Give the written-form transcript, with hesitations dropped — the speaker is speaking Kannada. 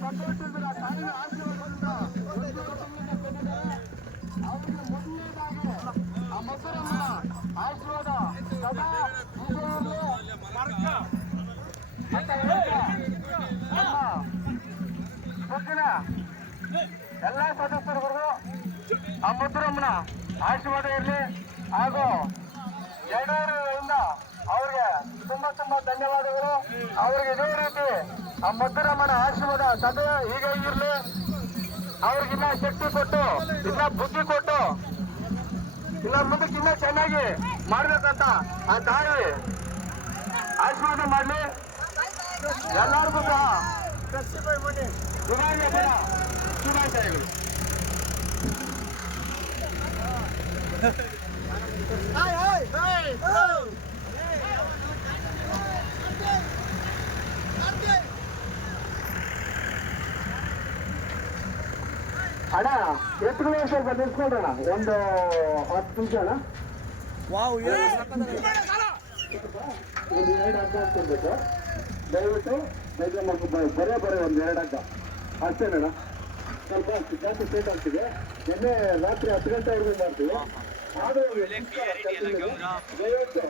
ಸಂತೋಷದಿಂದ ತಾಯಿಯ ಆಶೀರ್ವಾದದಿಂದ ಅವರಿಗೆ ಮೊದಲನೇದಾಗಿ ಆ ಮಧುರಮ್ಮನ ಆಶೀರ್ವಾದ ಸದಾ ಅಂತ ನಮ್ಮ ಮುಖ್ಯನ ಎಲ್ಲ ಸದಸ್ಯರುಗಳು ಆ ಮಧುರಮ್ಮನ ಆಶೀರ್ವಾದ ಇರಲಿ. ಹಾಗೂ ಯಡೂರಿಂದ ಅವ್ರಿಗೆ ತುಂಬಾ ಧನ್ಯವಾದಗಳು. ಅವ್ರಿಗೆ ಇದೇ ರೀತಿ ಆ ಮಧುರಮ್ಮನ ಆಶೀರ್ವಾದ ಸದಾ ಹೀಗೆ ಇರಲಿ. ಅವ್ರಿಗಿನ್ನ ಶಕ್ತಿ ಕೊಟ್ಟು ಇನ್ನ ಬುದ್ಧಿ ಕೊಟ್ಟು ಇನ್ನ ಮುಂದಕ್ಕೆ ಇನ್ನ ಚೆನ್ನಾಗಿ ಮಾಡ್ಬೇಕಂತ ಆ ತಾಯಿ ಆಶೀರ್ವಾದ ಮಾಡಲಿ. ಎಲ್ಲರಿಗೂ ಸಹ ಶುಭಾಶಯಗಳು. ಅಣ್ಣ ಎತ್ತುಗಳ ಸ್ವಲ್ಪ ನಿಲ್ಸ್ಕೊಳ್ರಣ, ಒಂದು 10 ನಿಮಿಷ ಅಣ್ಣ. ಒಂದು 2 ಹಗ್ಗ ಹಾಕ್ಕೊಳ್ಬೇಕು ದಯವಿಟ್ಟು. ಬರೇ ಒಂದು 2 ಹಗ್ಗ ಅಷ್ಟೇನಣ್ಣ. ಸ್ವಲ್ಪ ಜಾಸ್ತಿ ಸ್ಟೇಟ್ ಆಗ್ತಿದೆ. ನಿನ್ನೆ ರಾತ್ರಿ 10 ಗಂಟೆವರೆಗೂ ಮಾಡ್ತೀವಿ. ಆದರೂ ದಯವಿಟ್ಟು